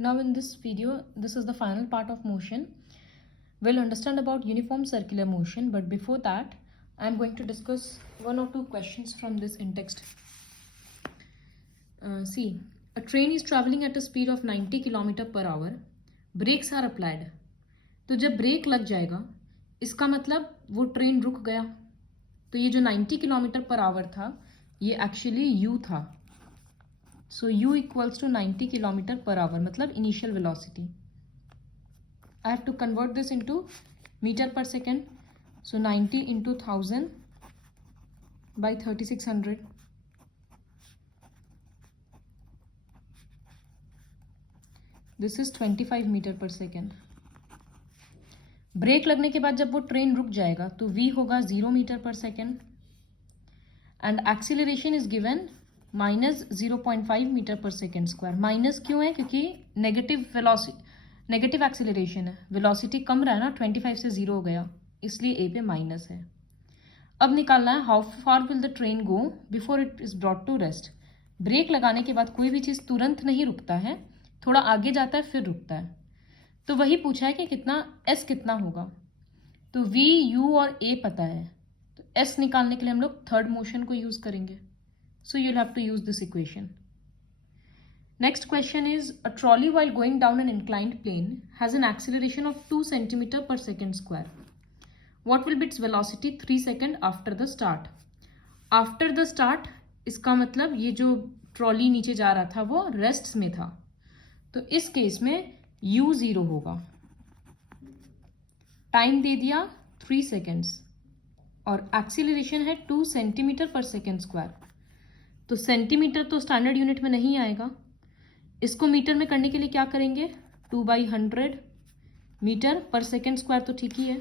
Now in this video, this is the final part of motion. We'll understand about uniform circular motion, but before that, I'm going to discuss one or two questions from this in-text. See, a train is traveling at a speed of 90 km per hour. Brakes are applied. तो जब break लग जाएगा इसका मतलब वो train रुक गया. तो ये जो 90 किलोमीटर पर आवर था ये एक्चुअली u था. So u equals to 90 kilometre per hour मतलब initial velocity. I have to convert this into metre per second. So 90 into 1000 by 3600. This is 25 metre per second. Brake लगने के बाद जब वो train रुक जाएगा तो v होगा 0 metre per second and acceleration is given minus 0.5 metre per second square. Minus क्यों है? क्योंकि नेगेटिव एक्सीलरेशन है. वेलोसिटी कम रहा है ना, 25 से 0 हो गया, इसलिए ए पे माइनस है. अब निकालना है how far will the train go before it is brought to rest. Brake लगाने के बाद कोई भी चीज़ तुरंत नहीं रुकता है, थोड़ा आगे जाता है फिर रुकता है. तो वही पूछा है कि कितना एस कितना होगा. तो वी यू और ए पता है, तो एस निकालने के लिए हम लोग थर्ड मोशन को यूज करेंगे. So you'll have to use this equation. Next question is, a trolley while going down an inclined plane has an acceleration of 2 centimeter per second square. What will be its velocity 3 seconds after the start? After the start इसका मतलब ये जो trolley नीचे जा रहा था वो rest में था, तो इस केस में u 0 होगा. टाइम दे दिया 3 seconds और एक्सीलरेशन है 2 सेंटीमीटर पर सेकेंड स्क्वायर. तो सेंटीमीटर तो स्टैंडर्ड यूनिट में नहीं आएगा, इसको मीटर में करने के लिए क्या करेंगे, 2/100 मीटर पर सेकेंड स्क्वायर तो ठीक ही है.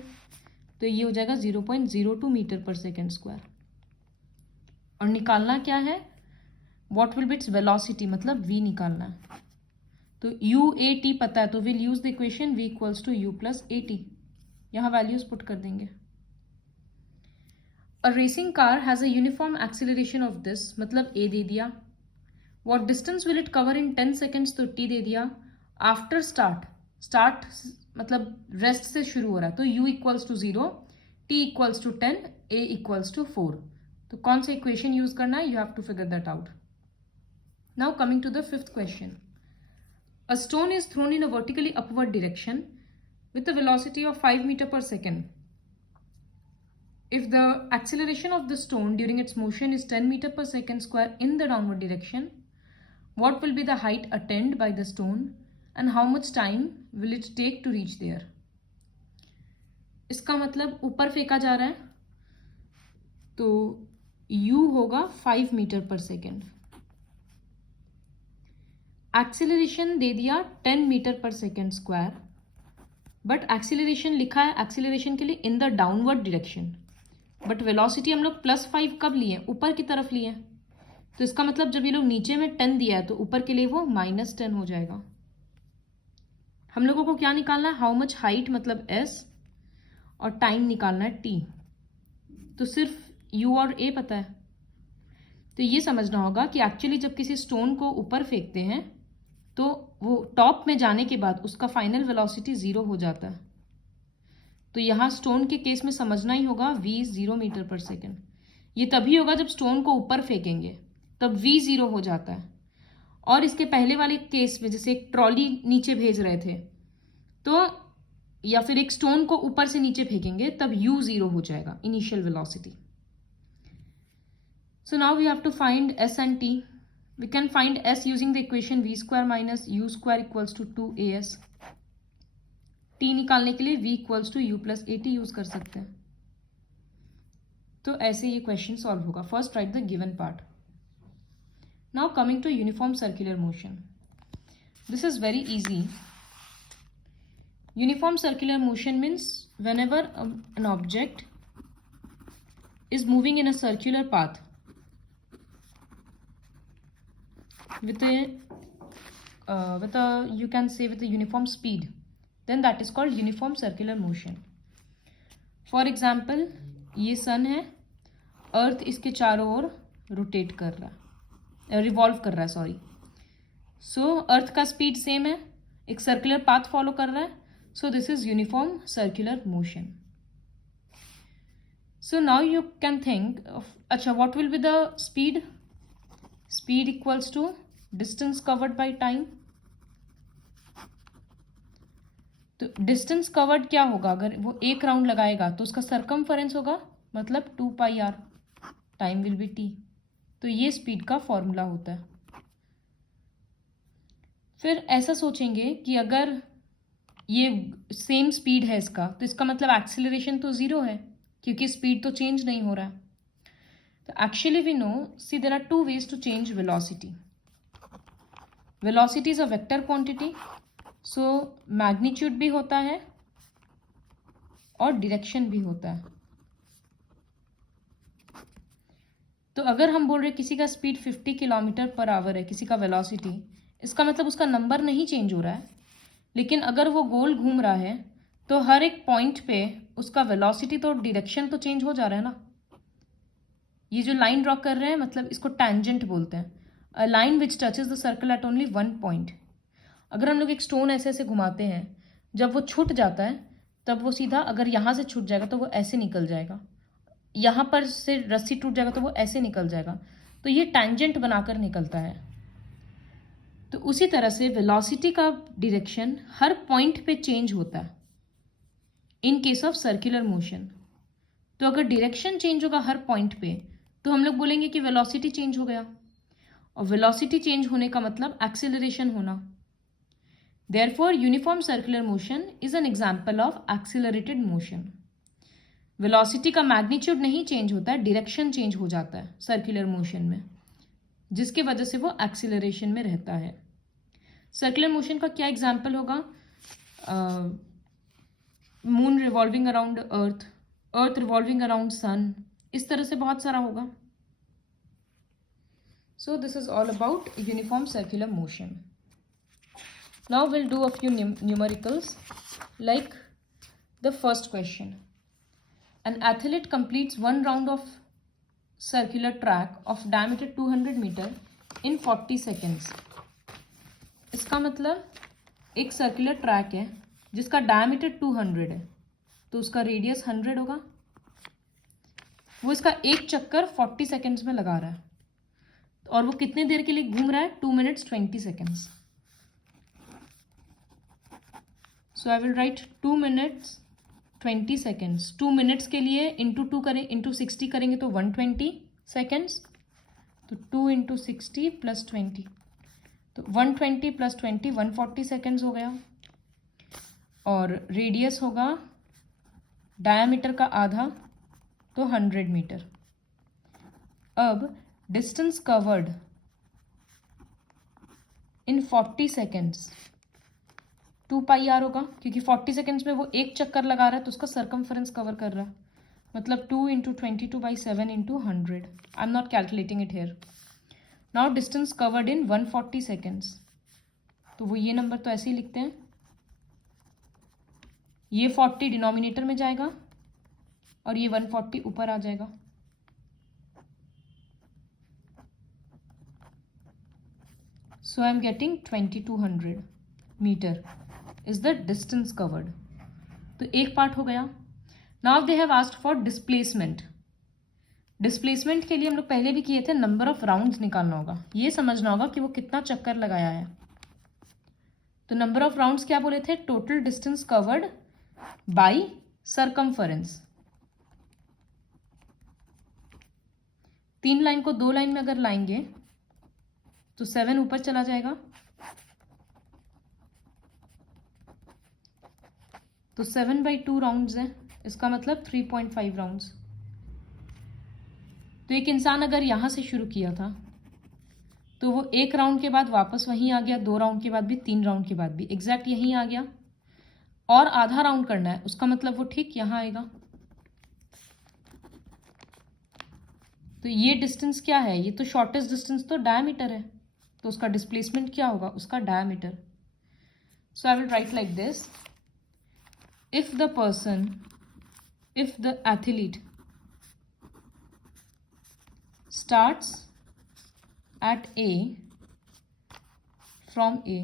तो ये हो जाएगा 0.02 मीटर पर सेकेंड स्क्वायर. और निकालना क्या है, what will be its velocity मतलब v निकालना है. तो u a t पता है, तो will use the equation v equals to u plus a t. यहाँ वैल्यूज पुट कर देंगे. A racing car has a uniform acceleration of this मतलब a दे दिया. What distance will it cover in 10 seconds तो t दे दिया. After start मतलब rest से शुरू हो रहा है, तो u equals to 0, t equals to 10, a equals to 4. तो कौन सा इक्वेशन यूज करना है, you have to figure that out. Now coming to the fifth question. A stone is thrown in a vertically upward direction with a velocity of 5 meter per second. If the acceleration of the stone during its motion is 10 meter per second square in the downward direction, what will be the height attained by the stone and how much time will it take to reach there? इसका मतलब ऊपर फेंका जा रहा है तो u होगा 5 metre per second. Acceleration दे दिया 10 metre per second square, but acceleration लिखा है एक्सीलरेशन के लिए in the downward direction, but velocity हम लोग +5 कब लिए, ऊपर की तरफ लिए. तो इसका मतलब जब ये लोग नीचे में 10 दिया है तो ऊपर के लिए वो -10 हो जाएगा. हम लोगों को क्या निकालना है, हाउ मच हाइट मतलब s और टाइम निकालना है t. तो सिर्फ u और a पता है. तो ये समझना होगा कि एक्चुअली जब किसी स्टोन को ऊपर फेंकते हैं तो वो टॉप में जाने के बाद उसका फाइनल वेलोसिटी 0 हो जाता है. तो यहाँ स्टोन के केस में समझना ही होगा v 0 मीटर पर सेकेंड. ये तभी होगा जब स्टोन को ऊपर फेंकेंगे, तब v 0 हो जाता है. और इसके पहले वाले केस में जैसे एक ट्रॉली नीचे भेज रहे थे तो या फिर एक स्टोन को ऊपर से नीचे फेंकेंगे तब u 0 हो जाएगा, initial velocity. So now we have to find s and t. We can find s using the equation v square minus u square equals to 2as. t निकालने के लिए v equals to u plus a t use कर सकते हैं. तो ऐसे ये question solve होगा. First write the given part. Now coming to uniform circular motion. This is very easy. Uniform circular motion means whenever an object is moving in a circular path with a you can say with a uniform speed, then that is called uniform circular motion. For example, ये सन है, अर्थ इसके चारों ओर rotate कर रहा है, revolve कर रहा है, सॉरी. सो अर्थ का स्पीड सेम है, एक सर्कुलर पाथ फॉलो कर रहा है, so this is uniform circular motion. So now you can think of, अच्छा, what will be the speed? Speed equals to distance covered by time. तो डिस्टेंस कवर्ड क्या होगा? अगर वो एक राउंड लगाएगा तो उसका सरकमफरेंस होगा, मतलब 2πr, time will be t. तो ये स्पीड का फॉर्मूला होता है. फिर ऐसा सोचेंगे कि अगर ये सेम स्पीड है इसका, तो इसका मतलब एक्सेलरेशन तो ज़ीरो है, क्योंकि स्पीड तो चेंज नहीं हो रहा है. तो actually we know, see there are two ways to change velocity. Velocity is a vector quantity, so magnitude भी होता है और डायरेक्शन भी होता है. तो अगर हम बोल रहे किसी का स्पीड 50 किलोमीटर पर आवर है, किसी का वेलोसिटी, इसका मतलब उसका नंबर नहीं चेंज हो रहा है, लेकिन अगर वो गोल घूम रहा है तो हर एक पॉइंट पे उसका वेलोसिटी तो डायरेक्शन तो चेंज हो जा रहा है ना. ये जो लाइन ड्रॉ कर रहे हैं, मतलब इसको टैंजेंट बोलते हैं. A line which touches the circle eight only one point. अगर हम लोग एक स्टोन ऐसे ऐसे घुमाते हैं, जब वो छूट जाता है तब वो सीधा, अगर यहाँ से छूट जाएगा तो वो ऐसे निकल जाएगा, यहाँ पर से रस्सी टूट जाएगा तो वो ऐसे निकल जाएगा. तो ये टैंजेंट बनाकर निकलता है. तो उसी तरह से वेलोसिटी का डायरेक्शन हर पॉइंट पे चेंज होता है in case of circular motion. तो अगर डायरेक्शन चेंज होगा हर पॉइंट पे, तो हम लोग बोलेंगे कि वेलोसिटी चेंज हो गया. और वेलोसिटी चेंज होने का मतलब एक्सेलरेशन होना. Therefore, uniform circular motion is an example of accelerated motion. Velocity का मैग्नीट्यूड नहीं चेंज होता है, डायरेक्शन चेंज हो जाता है सर्कुलर मोशन में, जिसके वजह से वो एक्सीलरेशन में रहता है. सर्कुलर मोशन का क्या एग्जाम्पल होगा? मून रिवॉल्विंग अराउंड अर्थ, अर्थ रिवॉल्विंग अराउंड सन, इस तरह से बहुत सारा होगा. So this is all about uniform circular motion. Now we'll do a few numericals, like the first question. An athlete completes one round of circular track of diameter 200 meter in 40 seconds. इसका मतलब एक circular track है जिसका diameter 200 है, तो उसका radius 100 होगा. वो इसका एक चक्कर 40 सेकेंड्स में लगा रहा है, और वो कितने देर के लिए घूम रहा है? 2 minutes 20 seconds. So I will right 2 minutes 20 seconds. 2 minutes के लिए इंटू 2 करें, इंटू 60 करेंगे तो 120 seconds. तो 2 into 60 plus 20, तो 120 plus 20 140 seconds हो गया. और रेडियस होगा डायामीटर का आधा, तो 100 मीटर. अब distance covered in 40 seconds 2πr होगा, क्योंकि 40 सेकेंड्स में वो एक चक्कर लगा रहा है, तो उसका सर्कमफरेंस कवर कर रहा है, मतलब 2 into 22/7 into 100. I am not calculating it here. Now distance covered in 140 seconds, तो वो ये नंबर तो ऐसे ही लिखते हैं. ये 40 डिनोमिनेटर में जाएगा और ये 140 ऊपर आ जाएगा. So I am getting 2200 metre is the distance covered. तो एक पार्ट हो गया. Now they have asked for displacement. Displacement के लिए हम लोग पहले भी किए थे, नंबर ऑफ राउंड्स निकालना होगा. ये समझना होगा कि वो कितना चक्कर लगाया है. तो नंबर ऑफ राउंड्स क्या बोले थे? Total distance covered by circumference. 3 line को 2 लाइन में अगर लाएंगे तो 7 ऊपर चला जाएगा, तो 7/2 राउंड्स है, इसका मतलब 3.5 राउंड्स. तो एक इंसान अगर यहाँ से शुरू किया था तो वो एक राउंड के बाद वापस वहीं आ गया, 2 राउंड के बाद भी, 3 राउंड के बाद भी एग्जैक्ट यहीं आ गया, और आधा राउंड करना है, उसका मतलब वो ठीक यहाँ आएगा. तो ये डिस्टेंस क्या है? ये तो शॉर्टेस्ट डिस्टेंस तो डायमीटर है, तो उसका डिस्प्लेसमेंट क्या होगा? उसका diameter. So I will right like this. If the athlete starts at A, from A,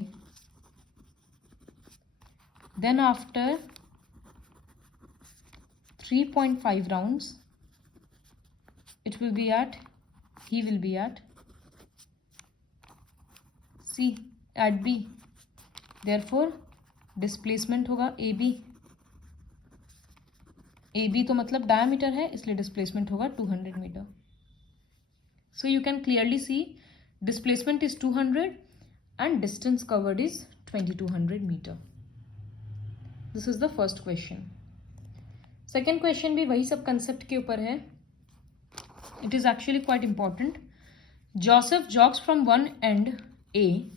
then after 3.5 rounds he will be at C at B, therefore displacement होगा AB तो मतलब डायमीटर है, इसलिए डिस्प्लेसमेंट होगा 200 metre. So you can clearly see displacement is 200 and distance covered is 2200 meter. This is the first question. Second question भी वही सब concept के ऊपर है. It is actually quite important. Joseph jogs from one end A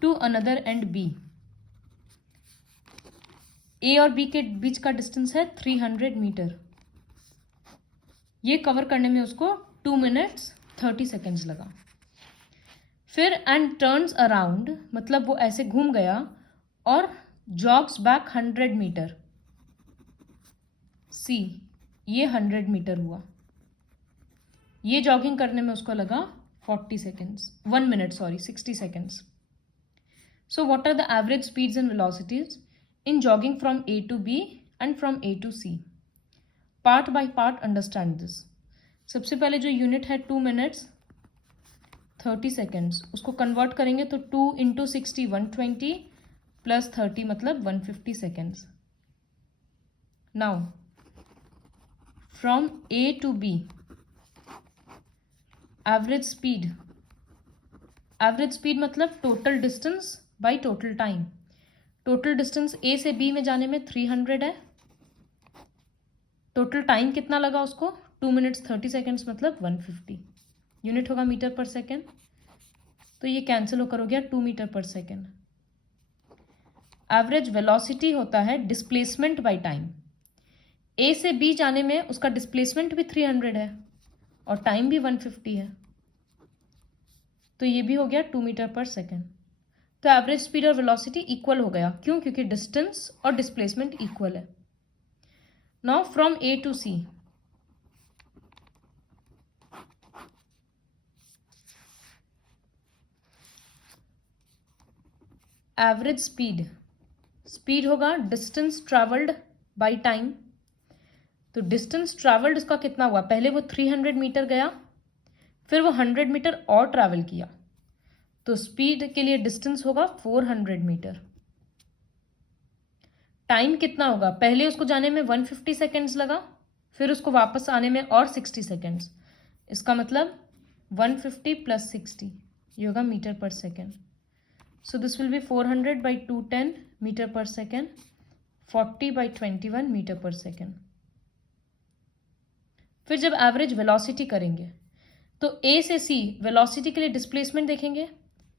to another end B. A और B के बीच का distance है 300 मीटर. ये कवर करने में उसको 2 minutes 30 seconds लगा. फिर एंड टर्न्स अराउंड मतलब वो ऐसे घूम गया और जॉग्स बैक 100 मीटर. सी ये 100 मीटर हुआ. ये जॉगिंग करने में उसको लगा 1 minute 60 seconds. So what are the average speeds and velocities in jogging from A to B and from A to C? Part by part understand this. सबसे पहले जो यूनिट है 2 minutes 30 seconds, उसको कन्वर्ट करेंगे तो 2 into 60 120 प्लस 30 मतलब 150 seconds. Now from A to B average speed मतलब total distance by total time. Total distance A से B में जाने में 300 है. टोटल टाइम कितना लगा उसको 2 minutes 30 seconds मतलब 150. यूनिट होगा मीटर पर सेकेंड, तो ये कैंसिल होकर हो गया 2 metre per second. Average velocity होता है डिस्प्लेसमेंट बाय टाइम. ए से बी जाने में उसका डिस्प्लेसमेंट भी 300 है और टाइम भी 150 है, तो ये भी हो गया 2 मीटर पर सेकेंड. तो एवरेज स्पीड और वेलोसिटी इक्वल हो गया. क्यों? क्योंकि डिस्टेंस और डिस्प्लेसमेंट इक्वल है. Now from A to C average speed होगा डिस्टेंस ट्रैवल्ड बाय टाइम. तो डिस्टेंस ट्रैवल्ड उसका कितना हुआ? पहले वो 300 मीटर गया, फिर वो 100 मीटर और ट्रैवल किया, तो स्पीड के लिए डिस्टेंस होगा 400 मीटर. टाइम कितना होगा? पहले उसको जाने में 150 सेकेंड्स लगा, फिर उसको वापस आने में और 60 सेकेंड्स. इसका मतलब 150 प्लस 60 ये होगा metre per second. So this will be 400 by 210 meter per second, 40 by 21 meter per second. फिर जब एवरेज वेलोसिटी करेंगे तो A से C वेलोसिटी के लिए डिस्प्लेसमेंट देखेंगे.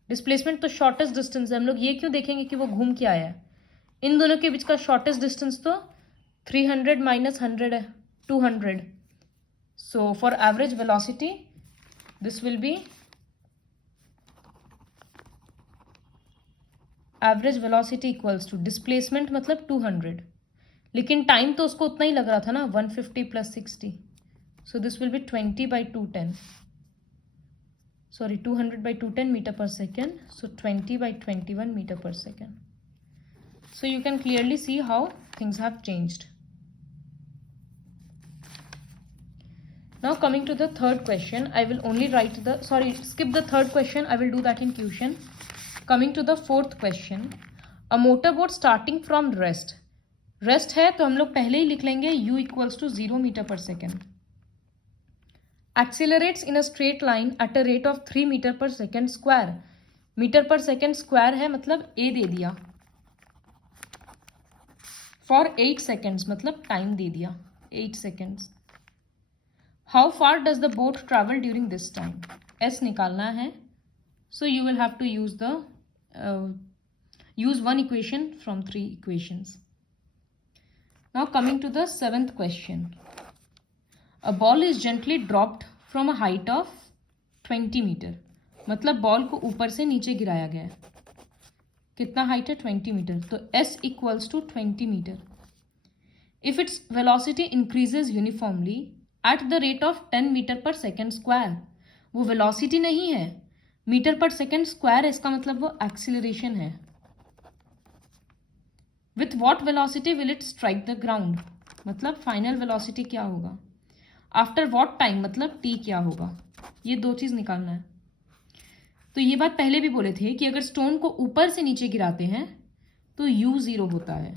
डिस्प्लेसमेंट तो शॉर्टेस्ट डिस्टेंस है. हम लोग ये क्यों देखेंगे कि वो घूम के आया है? इन दोनों के बीच का शॉर्टेस्ट डिस्टेंस तो 300 माइनस 100 है, 200. So for average velocity this will be average velocity equals to displacement मतलब 200, लेकिन टाइम तो उसको उतना ही लग रहा था ना 150 plus 60. So this will be 200 by 210 meter per second. So 20 by 21 meter per second. So you can clearly see how things have changed. Now coming to the third question, I will only write skip the third question, I will do that in tuition. Coming to the fourth question, a motorboat starting from rest है तो हम लोग पहले ही लिख लेंगे u equals to 0 meter per second. Accelerates in a straight line at a rate of 3 meter per second square. Meter per second square है मतलब a दे दिया. For 8 seconds मतलब टाइम दे दिया 8 seconds. How far does the boat travel during this time? S निकालना है. So you will have to use one equation from 3 equations. Now coming to the 7th question. A ball is gently dropped from a height of 20 meter. मतलब ball को ऊपर से नीचे गिराया गया है. कितना हाइट है? 20 मीटर. तो S equals to 20 meter. If its velocity increases uniformly at the rate of 10 meter per second square. वो velocity नहीं है, मीटर पर सेकेंड स्क्वायर है, इसका मतलब वो एक्सीलरेशन है. With what velocity will it strike the ground, मतलब final velocity क्या होगा, आफ्टर वॉट टाइम मतलब टी क्या होगा, ये दो चीज निकालना है। तो ये बात पहले भी बोले थे कि अगर स्टोन को ऊपर से नीचे गिराते हैं तो u 0 होता है,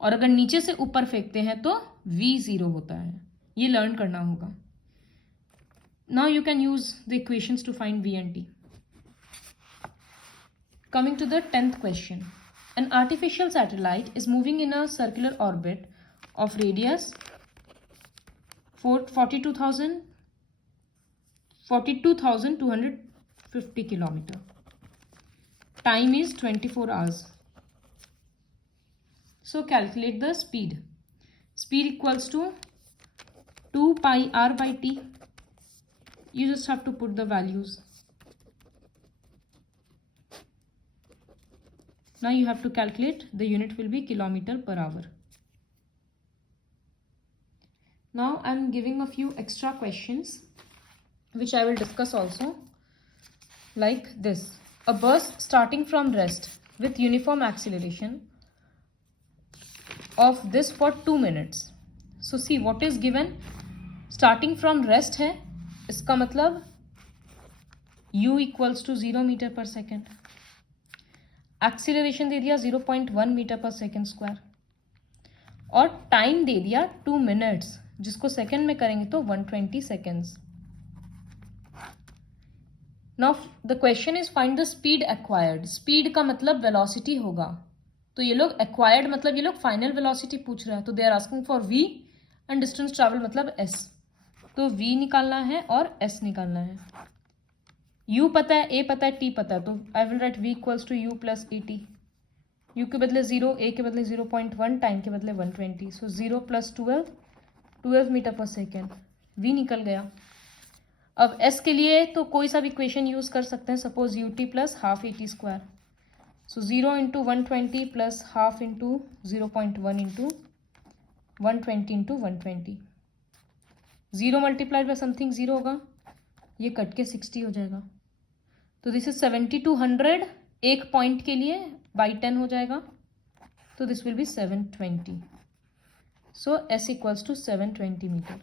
और अगर नीचे से ऊपर फेंकते हैं तो v 0 होता है। ये लर्न करना होगा। Now you can use the equations to find v and t. Coming to the 10th question. An artificial satellite is moving in a circular orbit of radius 42,250 kilometer. Time is 24 hours. So calculate the speed. Speed equals to 2 pi r by t. You just have to put the values. Now you have to calculate, the unit will be kilometer per hour. Now I am giving a few extra questions which I will discuss also, like this. A bus starting from rest with uniform acceleration of this for 2 minutes. So see what is given. Starting from rest है, इसका मतलब u equals to 0 metre per second, acceleration दे दिया 0.1 metre per second square, और time दे दिया 2 minutes, जिसको second में करेंगे तो 120 seconds. Now the question is find the speed acquired. Speed का मतलब वेलोसिटी होगा, तो ये लोग एक्वायर्ड मतलब ये लोग फाइनल वेलोसिटी पूछ रहे हैं, तो they are asking for v and distance travel मतलब s. तो v निकालना है और s निकालना है. u पता है, a पता है, t पता है, तो I will write v equals to u plus a t. u के बदले 0, a के बदले 0.1, टाइम के बदले 120. सो 0 plus 12 metre per second. v निकल गया. अब s के लिए तो कोई सा भी इक्वेशन यूज कर सकते हैं. Suppose ut plus half A T square. So 0 into 120 plus half into 0.1 into 120 into 120. 0 multiplied by something 0 होगा, ये कट के 60 हो जाएगा. तो दिस इज 70 to 100 एक पॉइंट के लिए बाई 10 हो जाएगा, तो this will be 720. So s equals to 720 meter.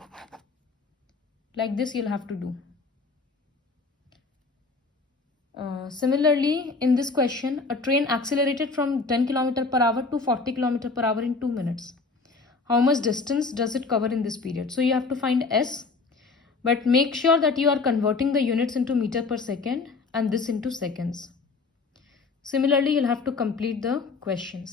Like this you'll have to do. Similarly, in this question, a train accelerated from 10 km per hour to 40 km per hour in 2 minutes. How much distance does it cover in this period? So you have to find s, but make sure that you are converting the units into meter per second and this into seconds. Similarly, you'll have to complete the questions.